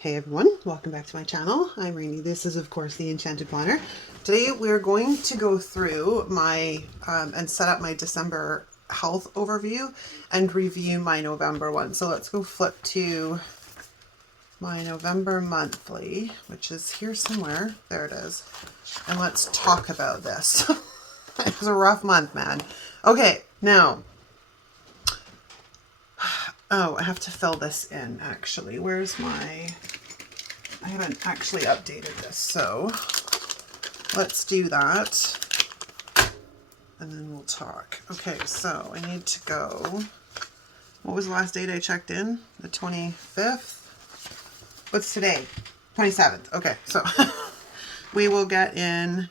Hey everyone, welcome back to my channel. I'm Rainy. This is of course the Enchanted Planner. Today we're going to go through my and set up my December health overview and review my November one. So let's go flip to my November monthly, which is here somewhere. There it is. And let's talk about this. It was a rough month, man. Okay, now oh, I have to fill this in actually. Where's my, I haven't actually updated this, so let's do that and then we'll talk. Okay, so I need to go, what was the last date I checked in? The 25th? What's today? 27th. Okay, so we will get in,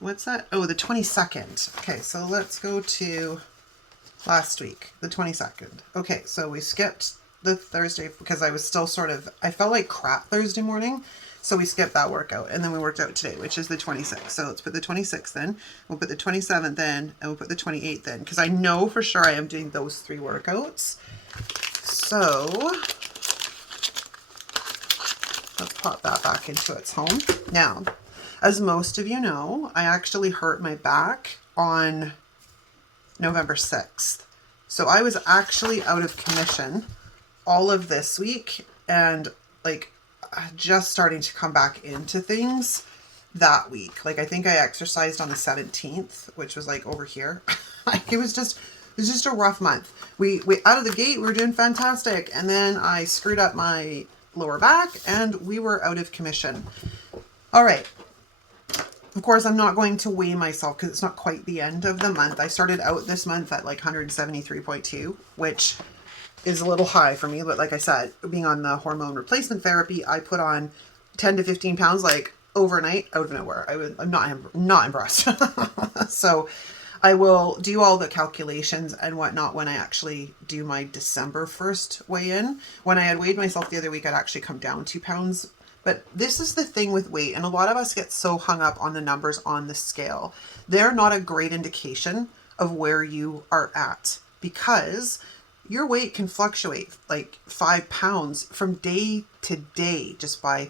what's that? Oh, the 22nd. Okay, so let's go to last week, the 22nd. Okay, so we skipped the Thursday because I was still sort of, I felt like crap Thursday morning. So we skipped that workout and then we worked out today, which is the 26th. So let's put the 26th in, we'll put the 27th in, and we'll put the 28th in because I know for sure I am doing those three workouts. So let's pop that back into its home. Now, as most of you know, I actually hurt my back on November 6th. So I was actually out of commission all of this week and like just starting to come back into things that week. Like I think I exercised on the 17th, which was like over here. Like it was just a rough month. We out of the gate, we were doing fantastic. And then I screwed up my lower back and we were out of commission. All right. Of course, I'm not going to weigh myself because it's not quite the end of the month. I started out this month at like 173.2, which is a little high for me. But like I said, being on the hormone replacement therapy, I put on 10 to 15 pounds like overnight out of nowhere. I'm not impressed. So I will do all the calculations and whatnot when I actually do my December 1st weigh-in. When I had weighed myself the other week, I'd actually come down 2 pounds. But this is the thing with weight, and a lot of us get so hung up on the numbers on the scale. They're not a great indication of where you are at because your weight can fluctuate like 5 pounds from day to day just by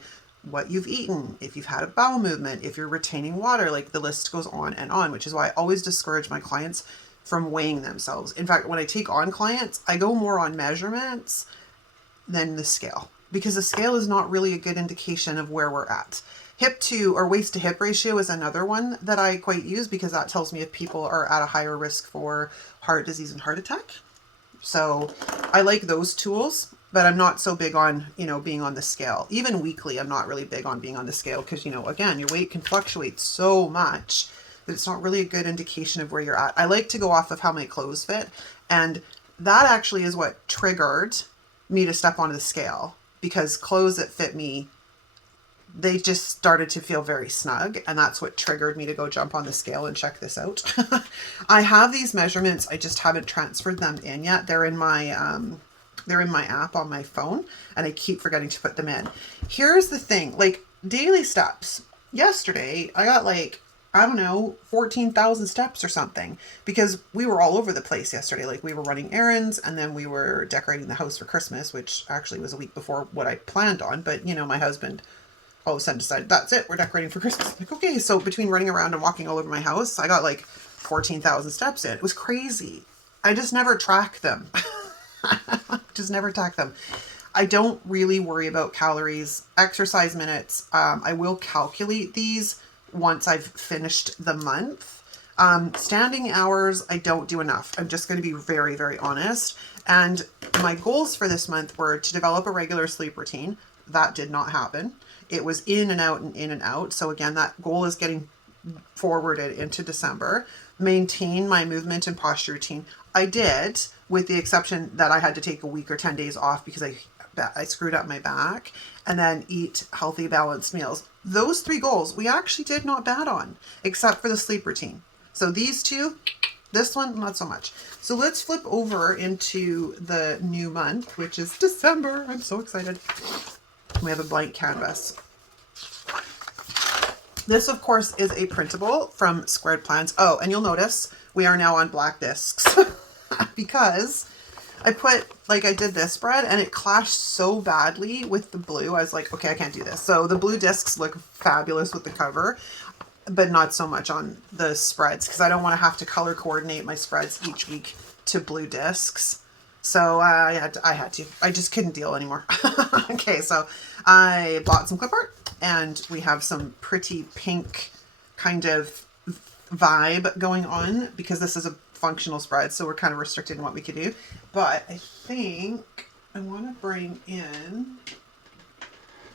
what you've eaten, if you've had a bowel movement, if you're retaining water, like the list goes on, which is why I always discourage my clients from weighing themselves. In fact, when I take on clients, I go more on measurements than the scale, because the scale is not really a good indication of where we're at. Hip to or waist to hip ratio is another one that I quite use because that tells me if people are at a higher risk for heart disease and heart attack. So I like those tools, but I'm not so big on, being on the scale. Even weekly, I'm not really big on being on the scale because, again, your weight can fluctuate so much that it's not really a good indication of where you're at. I like to go off of how my clothes fit. And that actually is what triggered me to step onto the scale, because clothes that fit me, they just started to feel very snug, and that's what triggered me to go jump on the scale and check this out. I have these measurements, I just haven't transferred them in yet. They're in my app on my phone, and I keep forgetting to put them in. Here's the thing, like daily steps. Yesterday, I got like, I don't know, 14,000 steps or something, because we were all over the place yesterday. Like we were running errands and then we were decorating the house for Christmas, which actually was a week before what I planned on. But my husband all of a sudden decided, that's it, we're decorating for Christmas. I'm like, okay. So between running around and walking all over my house, I got like 14,000 steps in. It was crazy. I just never track them. Just never track them. I don't really worry about calories, exercise minutes. I will calculate these once I've finished the month. Standing hours, I don't do enough. I'm just going to be very, very honest. And my goals for this month were to develop a regular sleep routine. That did not happen. It was in and out and in and out. So again, that goal is getting forwarded into December. Maintain my movement and posture routine. I did, with the exception that I had to take a week or 10 days off because I screwed up my back, and then eat healthy, balanced meals. Those three goals we actually did not bad on, except for the sleep routine. So these two, this one, not so much. So let's flip over into the new month, which is December. I'm so excited. We have a blank canvas. This, of course, is a printable from Squared Plans. Oh, and you'll notice we are now on black discs because I put, like I did this spread and it clashed so badly with the blue. I was like, okay, I can't do this. So the blue discs look fabulous with the cover, but not so much on the spreads because I don't want to have to color coordinate my spreads each week to blue discs. So I had to. I just couldn't deal anymore. Okay, so I bought some clip art and we have some pretty pink kind of vibe going on because this is a functional spread, so we're kind of restricted in what we could do. But I think I want to bring in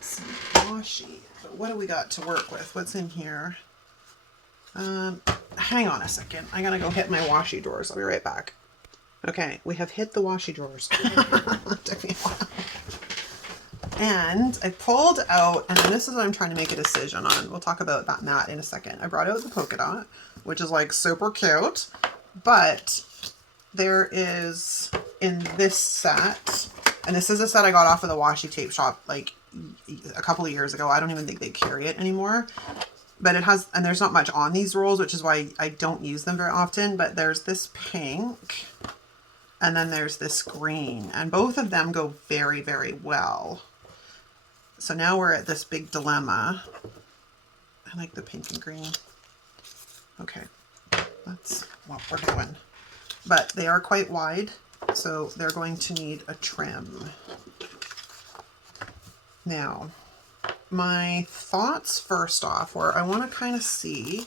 some washi. But what do we got to work with? What's in here? Hang on a second. I gotta go hit my washi drawers. I'll be right back. Okay, we have hit the washi drawers. Took me a while. And I pulled out, and this is what I'm trying to make a decision on. We'll talk about that mat in a second. I brought out the polka dot, which is like super cute, but there is in this set, and this is a set I got off of the washi tape shop like a couple of years ago. I don't even think they carry it anymore, but it has, and there's not much on these rolls, which is why I don't use them very often, but there's this pink and then there's this green, and both of them go very, very well. So now we're at this big dilemma. I like the pink and green. Okay, that's what we're doing. But they are quite wide, so they're going to need a trim. Now, my thoughts first off were I want to kind of see,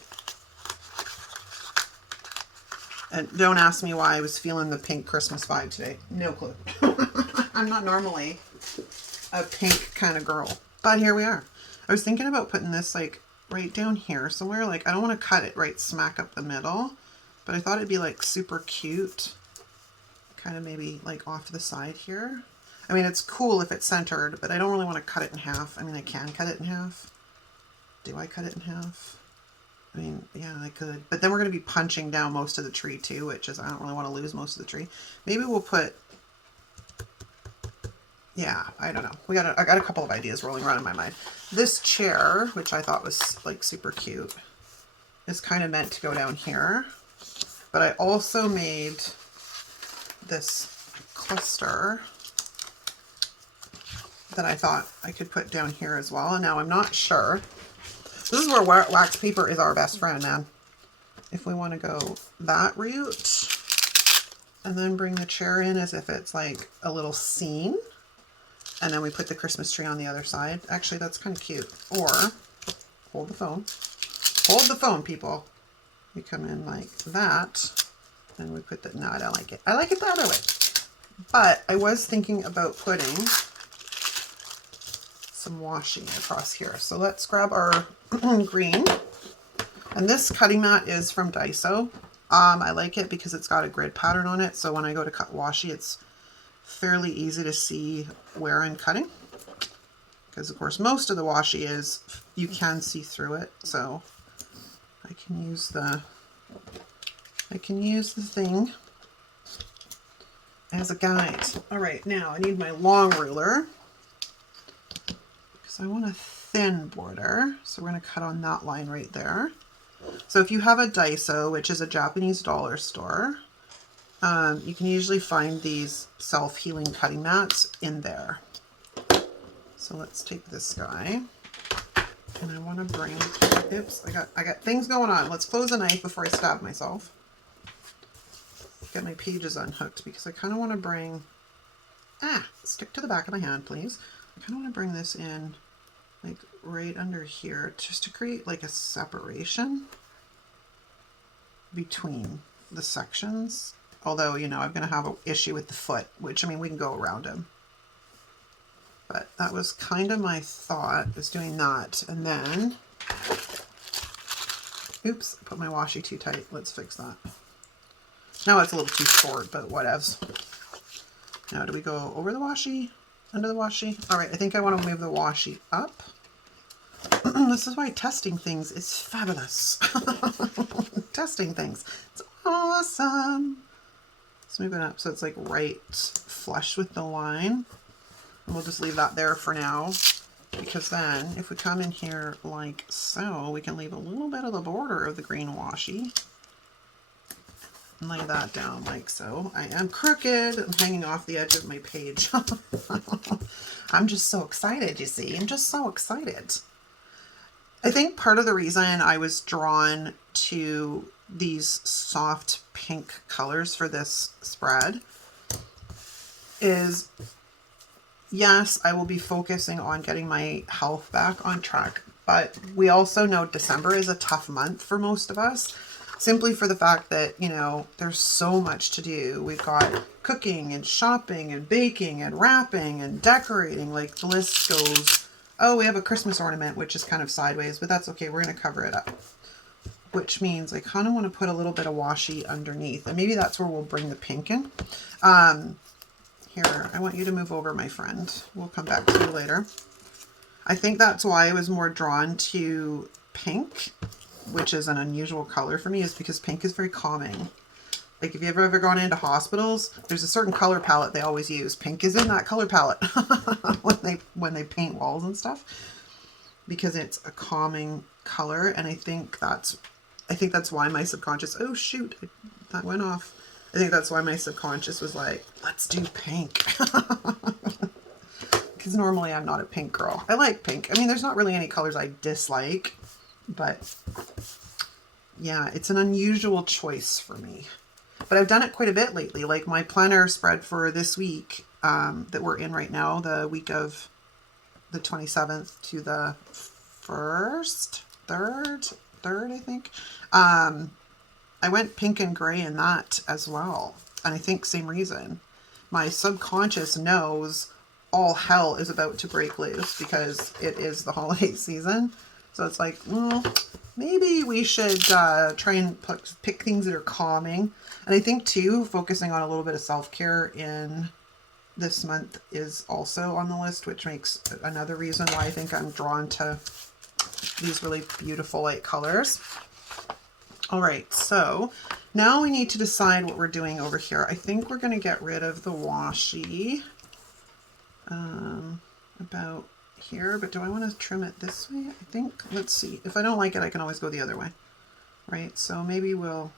and don't ask me why I was feeling the pink Christmas vibe today. No clue. I'm not normally a pink kind of girl, but here we are. I was thinking about putting this like right down here somewhere. Like I don't want to cut it right smack up the middle, but I thought it'd be like super cute, kind of maybe like off to the side here. I mean, it's cool if it's centered, but I don't really want to cut it in half. I mean, I can cut it in half. Do I cut it in half? I mean, yeah, I could, but then we're going to be punching down most of the tree too, which is, I don't really want to lose most of the tree. Maybe we'll put, yeah, I don't know. I got a couple of ideas rolling around in my mind. This chair, which I thought was like super cute, is kind of meant to go down here. But I also made this cluster that I thought I could put down here as well. And now I'm not sure. This is where wax paper is our best friend, man. If we want to go that route and then bring the chair in as if it's like a little scene. And then we put the Christmas tree on the other side. Actually, that's kind of cute. Or, hold the phone. Hold the phone, people. We come in like that. And we put the, no, I don't like it. I like it the other way. But I was thinking about putting some washi across here. So let's grab our green. And this cutting mat is from Daiso. I like it because it's got a grid pattern on it. So when I go to cut washi, it's fairly easy to see where I'm cutting, because of course most of the washi is, you can see through it, so I can use the thing as a guide. All right, now I need my long ruler because I want a thin border, so we're going to cut on that line right there. So if you have a Daiso, which is a Japanese dollar store, you can usually find these self-healing cutting mats in there. So let's take this guy, and I want to bring, oops, I got things going on. Let's close the knife before I stab myself. Get my pages unhooked because I kind of want to bring, stick to the back of my hand, please. I kind of want to bring this in like right under here just to create like a separation between the sections. Although, you know, I'm going to have an issue with the foot, which, I mean, we can go around him. But that was kind of my thought, is doing that. And then, oops, I put my washi too tight. Let's fix that. Now it's a little too short, but whatevs. Now, do we go over the washi, under the washi? All right, I think I want to move the washi up. This is why testing things is fabulous. Testing things. It's awesome. Let's move it up so it's like right flush with the line. And we'll just leave that there for now, because then if we come in here like so, we can leave a little bit of the border of the green washi. and lay that down like so. I am crooked. I'm hanging off the edge of my page. I'm just so excited, you see. I'm just so excited. I think part of the reason I was drawn to these soft pink colors for this spread is, yes, I will be focusing on getting my health back on track, but we also know December is a tough month for most of us, simply for the fact that, you know, there's so much to do. We've got cooking and shopping and baking and wrapping and decorating, like the list goes. Oh, we have a Christmas ornament, which is kind of sideways, but that's okay. We're going to cover it up, which means I kind of want to put a little bit of washi underneath, and maybe that's where we'll bring the pink in. Here, I want you to move over, my friend. We'll come back to you later. I think that's why I was more drawn to pink, which is an unusual color for me, is because pink is very calming. Like if you've ever gone into hospitals, there's a certain color palette they always use. Pink is in that color palette when they paint walls and stuff, because it's a calming color. And I think that's why my subconscious, oh shoot, that went off. I think that's why my subconscious was like, let's do pink. Because normally I'm not a pink girl. I like pink. I mean, there's not really any colors I dislike, but yeah, it's an unusual choice for me. But I've done it quite a bit lately. Like my planner spread for this week that we're in right now, the week of the 27th to the 1st, 3rd, I think. I went pink and gray in that as well. And I think same reason. My subconscious knows all hell is about to break loose because it is the holiday season. So it's like, well, maybe we should try and pick things that are calming. And I think too, focusing on a little bit of self-care in this month is also on the list, which makes another reason why I think I'm drawn to these really beautiful light colors. All right, so now we need to decide what we're doing over here. I think we're going to get rid of the washi about here, but do I want to trim it this way? I think, let's see. If I don't like it, I can always go the other way, right? So maybe well,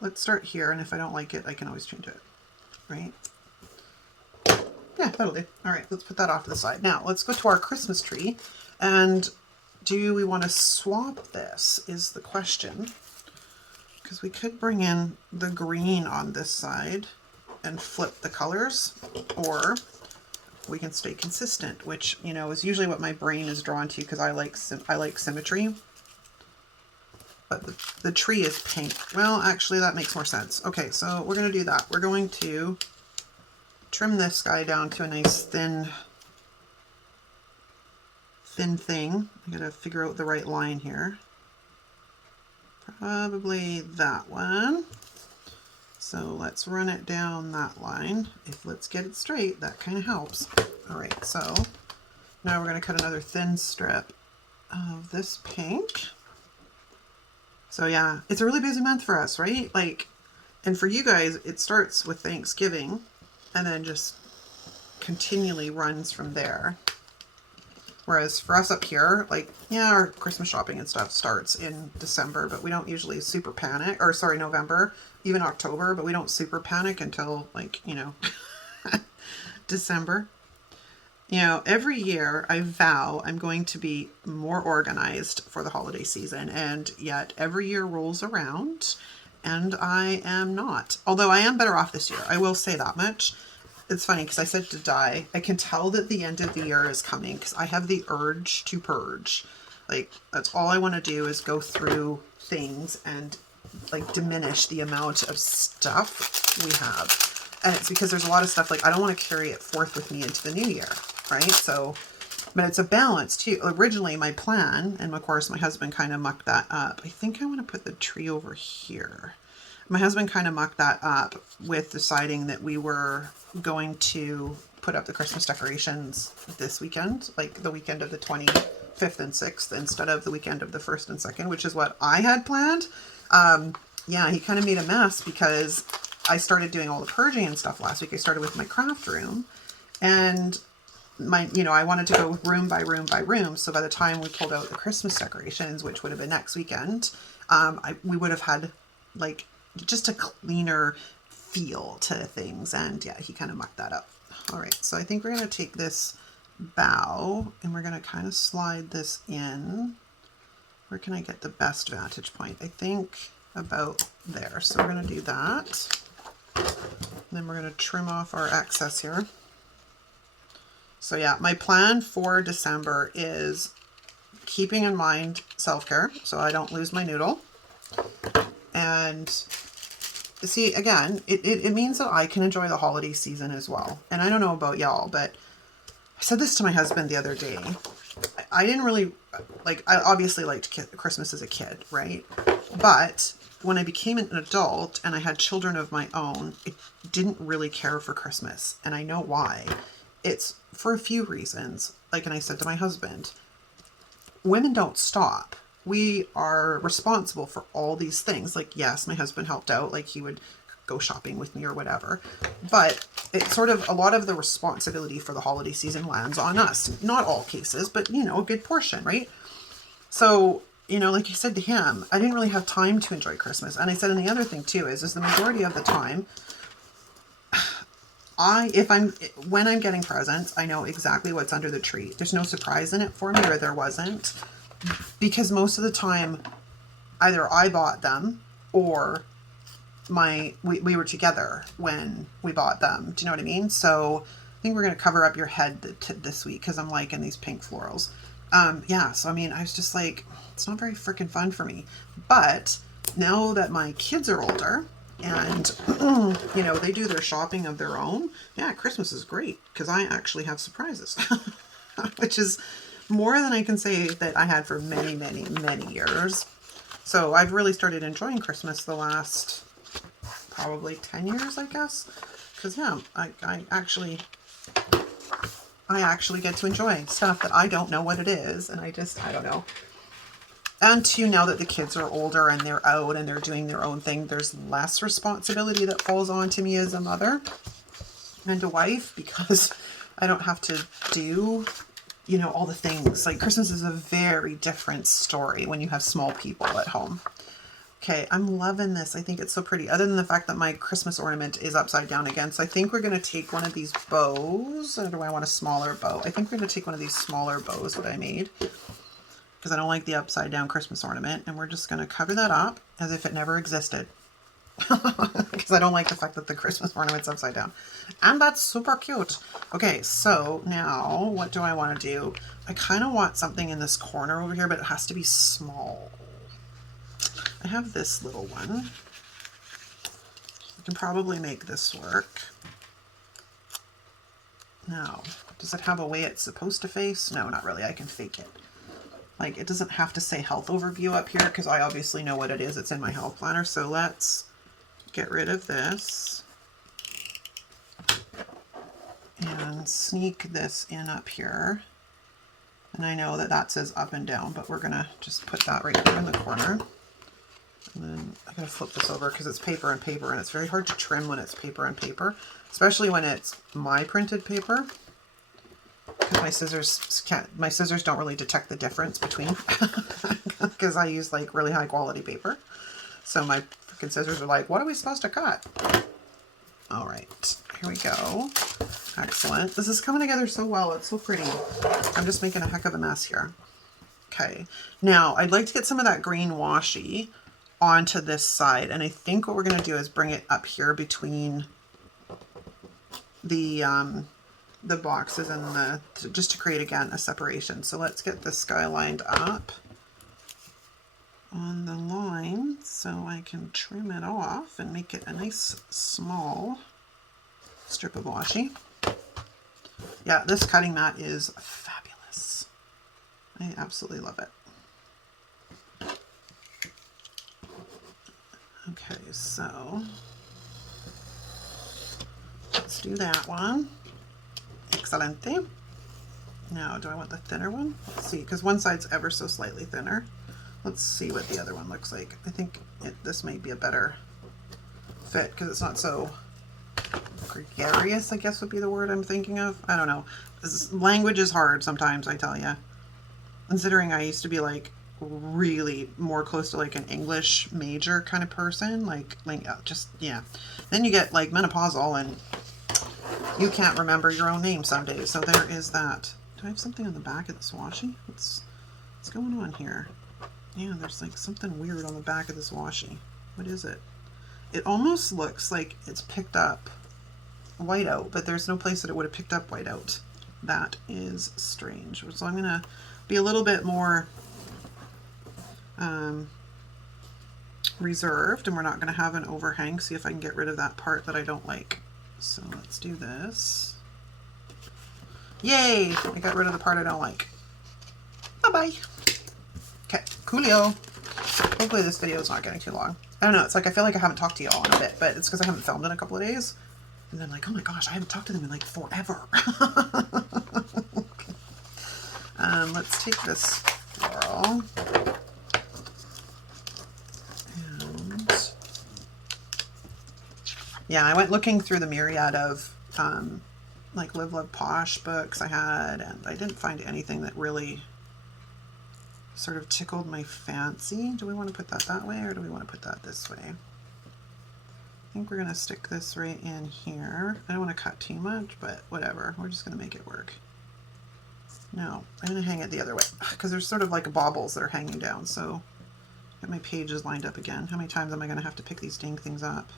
let's start here, and if I don't like it, I can always change it, right? Yeah, that'll do. All right, let's put that off to the side. Now, let's go to our Christmas tree, and do we want to swap this is the question, because we could bring in the green on this side and flip the colors, or we can stay consistent, which, you know, is usually what my brain is drawn to because I like symmetry. But the tree is pink. Well, actually, that makes more sense. Okay, so we're going to do that. We're going to trim this guy down to a nice thin thing. I gotta figure out the right line here. Probably that one. So let's run it down that line. Let's get it straight, that kind of helps. All right, so now we're gonna cut another thin strip of this pink. So yeah, it's a really busy month for us, right? Like, and for you guys, it starts with Thanksgiving and then just continually runs from there. Whereas for us up here, like, yeah, our Christmas shopping and stuff starts in December, but we don't usually super panic, or sorry, November, even October, but we don't super panic until, like, you know, December. You know, every year I vow I'm going to be more organized for the holiday season, and yet every year rolls around and I am not. Although I am better off this year, I will say that much. It's funny because I said to Di, I can tell that the end of the year is coming because I have the urge to purge. Like, that's all I want to do is go through things and, like, diminish the amount of stuff we have. And it's because there's a lot of stuff, like, I don't want to carry it forth with me into the new year, right? So, but it's a balance too. Originally my plan, and of course my husband kind of mucked that up. I think I want to put the tree over here. My husband kind of mucked that up with deciding that we were going to put up the Christmas decorations this weekend, like the weekend of the 25th and 6th instead of the weekend of the 1st and 2nd, which is what I had planned. Yeah, he kind of made a mess because I started doing all the purging and stuff last week. I started with my craft room, and I wanted to go room by room by room. So by the time we pulled out the Christmas decorations, which would have been next weekend, we would have had like just a cleaner feel to things. And yeah, he kind of mucked that up. All right, so I think we're going to take this bow and we're going to kind of slide this in. Where can I get the best vantage point? I think about there. So we're going to do that. And then we're going to trim off our excess here. So yeah, my plan for December is keeping in mind self-care so I don't lose my noodle. And see, again, it means that I can enjoy the holiday season as well. And I don't know about y'all, but I said this to my husband the other day. I didn't really, like, I obviously liked Christmas as a kid, right? But when I became an adult and I had children of my own, I didn't really care for Christmas. And I know why. It's for a few reasons. Like, and I said to my husband, women don't stop. We are responsible for all these things. Like, yes, my husband helped out. Like, he would go shopping with me or whatever. But it's sort of a lot of the responsibility for the holiday season lands on us. Not all cases, but, you know, a good portion, right? So, you know, like I said to him, I didn't really have time to enjoy Christmas. And I said, and the other thing too is the majority of the time, when I'm getting presents, I know exactly what's under the tree. There's no surprise in it for me, or there wasn't, because most of the time, either I bought them or we were together when we bought them. Do you know what I mean? So I think we're going to cover up your head this week because I'm liking these pink florals. Yeah, so I mean, I was just like, it's not very freaking fun for me. But now that my kids are older, and, you know, they do their shopping of their own. Yeah, Christmas is great because I actually have surprises, which is more than I can say that I had for many, many, many years. So I've really started enjoying Christmas the last probably 10 years, I guess. Because, yeah, I actually get to enjoy stuff that I don't know what it is. And I don't know. And too, now that the kids are older and they're out and they're doing their own thing, there's less responsibility that falls onto me as a mother and a wife, because I don't have to do, you know, all the things. Like, Christmas is a very different story when you have small people at home. Okay, I'm loving this. I think it's so pretty. Other than the fact that my Christmas ornament is upside down again. So I think we're going to take one of these bows. Or do I want a smaller bow? I think we're going to take one of these smaller bows that I made, because I don't like the upside down Christmas ornament. And we're just going to cover that up as if it never existed. Because I don't like the fact that the Christmas ornament's upside down. And that's super cute. Okay, so now what do I want to do? I kind of want something in this corner over here, but it has to be small. I have this little one. I can probably make this work. Now, does it have a way it's supposed to face? No, not really. I can fake it. Like, it doesn't have to say health overview up here because I obviously know what it is. It's in my health planner. So let's get rid of this and sneak this in up here. And I know that that says up and down, but we're going to just put that right here in the corner. And then I'm going to flip this over because it's paper and paper, and it's very hard to trim when it's paper and paper, especially when it's my printed paper. Because my scissors don't really detect the difference between, because I use like really high quality paper. So my freaking scissors are like, what are we supposed to cut? All right, here we go. Excellent. This is coming together so well. It's so pretty. I'm just making a heck of a mess here. Okay, now I'd like to get some of that green washi onto this side, and I think what we're going to do is bring it up here between the boxes and just to create again a separation. So let's get this guy lined up on the line so I can trim it off and make it a nice small strip of washi. Yeah, this cutting mat is fabulous. I absolutely love it. Okay, so let's do that one. Excelente. Now, do I want the thinner one? Let's see, because one side's ever so slightly thinner. Let's see what the other one looks like. I think this might be a better fit because it's not so gregarious, I guess would be the word I'm thinking of. I don't know. Language is hard sometimes, I tell you. Considering I used to be like really more close to like an English major kind of person, like just, yeah. Then you get like menopausal and you can't remember your own name some days. So there is that. Do I have something on the back of this washi? What's going on here? Yeah, there's like something weird on the back of this washi. What is it? It almost looks like it's picked up whiteout, but there's no place that it would have picked up whiteout. That is strange. So I'm gonna be a little bit more reserved, and we're not going to have an overhang. See if I can get rid of that part that I don't like. So let's do this. Yay! I got rid of the part I don't like. Bye-bye. Okay, coolio. Hopefully this video is not getting too long. I don't know, it's like I feel like I haven't talked to y'all in a bit, but it's because I haven't filmed in a couple of days. And then like, oh my gosh, I haven't talked to them in like forever. Let's take this floral. Yeah, I went looking through the myriad of like Live Love Posh books I had, and I didn't find anything that really sort of tickled my fancy. Do we want to put that way, or do we want to put that this way? I think we're going to stick this right in here. I don't want to cut too much, but whatever. We're just going to make it work. No, I'm going to hang it the other way because there's sort of like baubles that are hanging down. So get my pages lined up again. How many times am I going to have to pick these dang things up?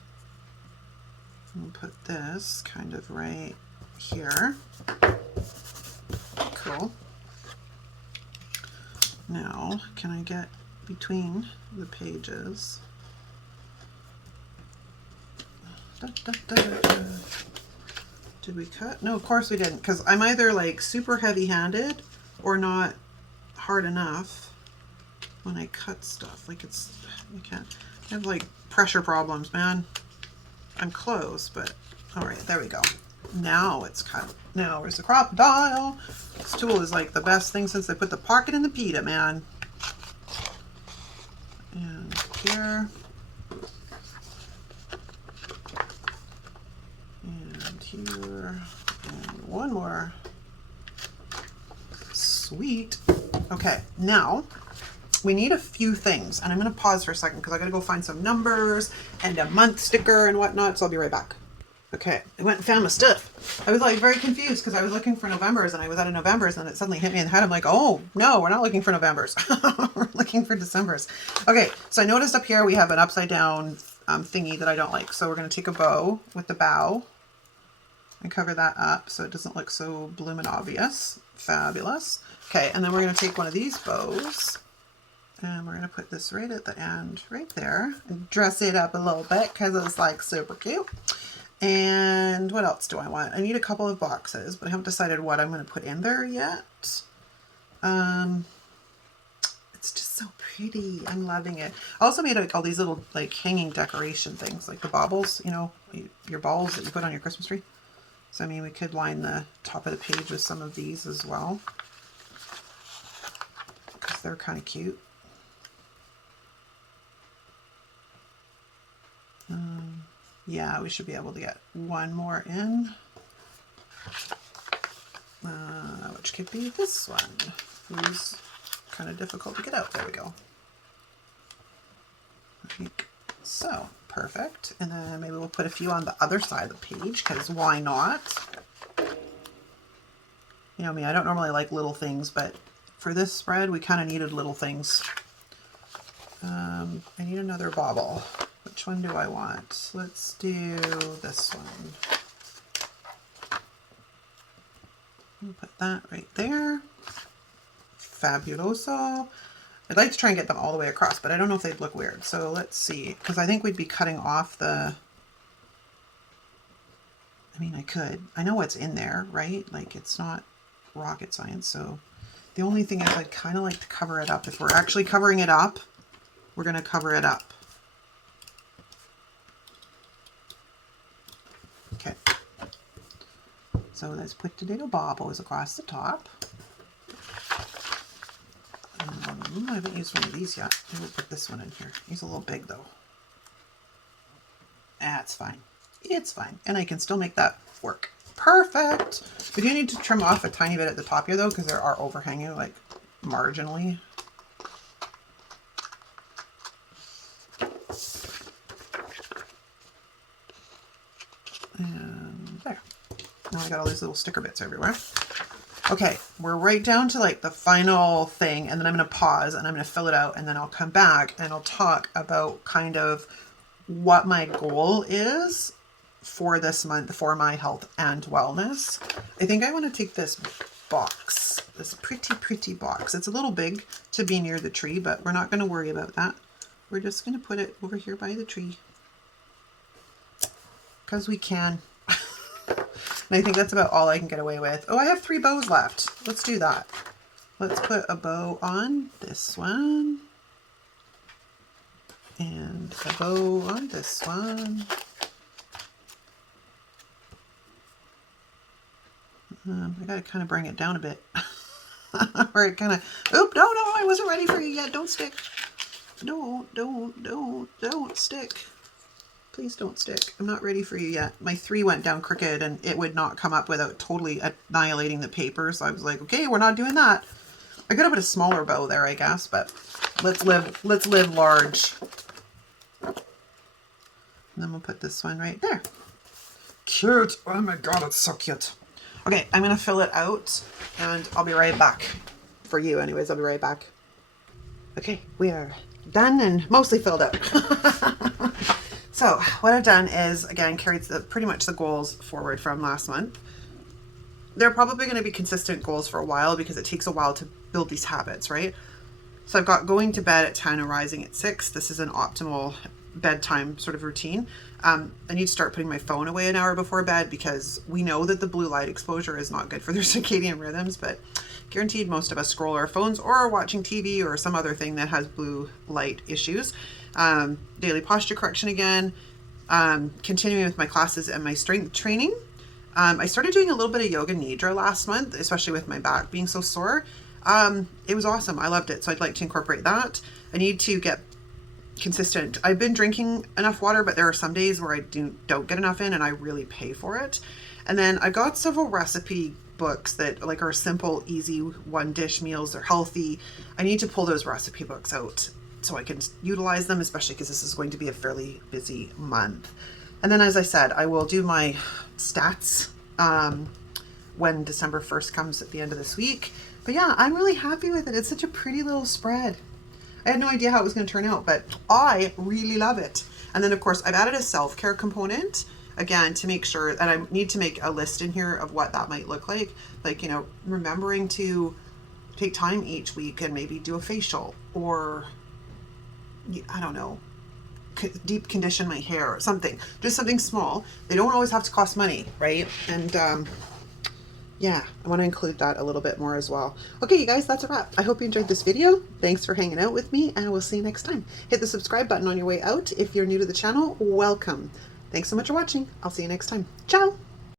We'll put this kind of right here. Cool. Now, can I get between the pages? Da, da, da, da, da. Did we cut? No, of course we didn't, because I'm either like super heavy-handed or not hard enough when I cut stuff. Like I can't. I have like pressure problems, man. I'm close, but all right, there we go. Now it's cut. Now where's the crocodile? This tool is like the best thing since they put the pocket in the pita, man. And here. And here. And one more. Sweet. Okay, now we need a few things, and I'm going to pause for a second because I got to go find some numbers and a month sticker and whatnot, so I'll be right back. Okay, I went and found my stuff. I was like very confused because I was looking for Novembers, and I was out of Novembers, and it suddenly hit me in the head. I'm like, oh no, we're not looking for Novembers. We're looking for Decembers. Okay, so I noticed up here we have an upside down thingy that I don't like. So we're going to take a bow with the bow and cover that up so it doesn't look so bloomin' obvious. Fabulous. Okay, and then we're going to take one of these bows. And we're going to put this right at the end, right there, and dress it up a little bit because it's like super cute. And what else do I want? I need a couple of boxes, but I haven't decided what I'm going to put in there yet. It's just so pretty. I'm loving it. I also made like all these little like hanging decoration things, like the baubles, you know, your balls that you put on your Christmas tree. So I mean, we could line the top of the page with some of these as well, because they're kind of cute. Yeah, we should be able to get one more in, which could be this one, who's kind of difficult to get out. There we go. Like so, perfect. And then maybe we'll put a few on the other side of the page, because why not? You know me, I don't normally like little things, but for this spread, we kind of needed little things. I need another bauble. Which one do I want? Let's do this one. I'll put that right there. Fabuloso. I'd like to try and get them all the way across, but I don't know if they'd look weird. So let's see, because I think we'd be cutting off the... I mean, I could. I know what's in there, right? Like, it's not rocket science. So the only thing is I'd kind of like to cover it up. If we're actually covering it up, we're going to cover it up. Okay, so let's put the little baubles across the top. I haven't used one of these yet. Maybe we'll put this one in here. He's a little big though. It's fine. It's fine. And I can still make that work. Perfect. We do need to trim off a tiny bit at the top here though, because there are overhanging like marginally. I got all these little sticker bits everywhere. Okay, we're right down to like the final thing, and then I'm going to pause and I'm going to fill it out, and then I'll come back and I'll talk about kind of what my goal is for this month for my health and wellness. I think I want to take this box, this pretty box. It's a little big to be near the tree, but we're not going to worry about that. We're just going to put it over here by the tree because we can. And I think that's about all I can get away with. Oh, I have 3 bows left. Let's do that. Let's put a bow on this one. And a bow on this one. I gotta kind of bring it down a bit. Or it kind of, oop, no, I wasn't ready for you yet. Don't stick. Don't stick. Please don't stick. I'm not ready for you yet. My 3 went down crooked and it would not come up without totally annihilating the paper. So I was like, okay, we're not doing that. I could have put a smaller bow there, I guess, but let's live large. And then we'll put this one right there. Cute. Oh my God, it's so cute. Okay, I'm going to fill it out and I'll be right back. For you anyways, I'll be right back. Okay, we are done and mostly filled out. So what I've done is, again, carried pretty much the goals forward from last month. They're probably going to be consistent goals for a while because it takes a while to build these habits, right? So I've got going to bed at 10 and rising at 6. This is an optimal bedtime sort of routine. I need to start putting my phone away an hour before bed because we know that the blue light exposure is not good for their circadian rhythms, but guaranteed most of us scroll our phones or are watching TV or some other thing that has blue light issues. Daily posture correction again, continuing with my classes and my strength training. I started doing a little bit of yoga nidra last month, especially with my back being so sore. It was awesome. I loved it. So I'd like to incorporate that. I need to get consistent. I've been drinking enough water, but there are some days where I don't get enough in and I really pay for it. And then I got several recipe books that like are simple, easy, one dish meals. They're healthy. I need to pull those recipe books out so I can utilize them, especially because this is going to be a fairly busy month. And then, as I said, I will do my stats when December 1st comes at the end of this week. But yeah, I'm really happy with it. It's such a pretty little spread. I had no idea how it was going to turn out, but I really love it. And then, of course, I've added a self-care component, again, to make sure that I need to make a list in here of what that might look like. Like, you know, remembering to take time each week and maybe do a facial or, I don't know, deep condition my hair or something. Just something small. They don't always have to cost money, right? And yeah, I want to include that a little bit more as well. Okay, you guys, that's a wrap. I hope you enjoyed this video. Thanks for hanging out with me, and we'll see you next time. Hit the subscribe button on your way out. If you're new to the channel, welcome. Thanks so much for watching. I'll see you next time. Ciao.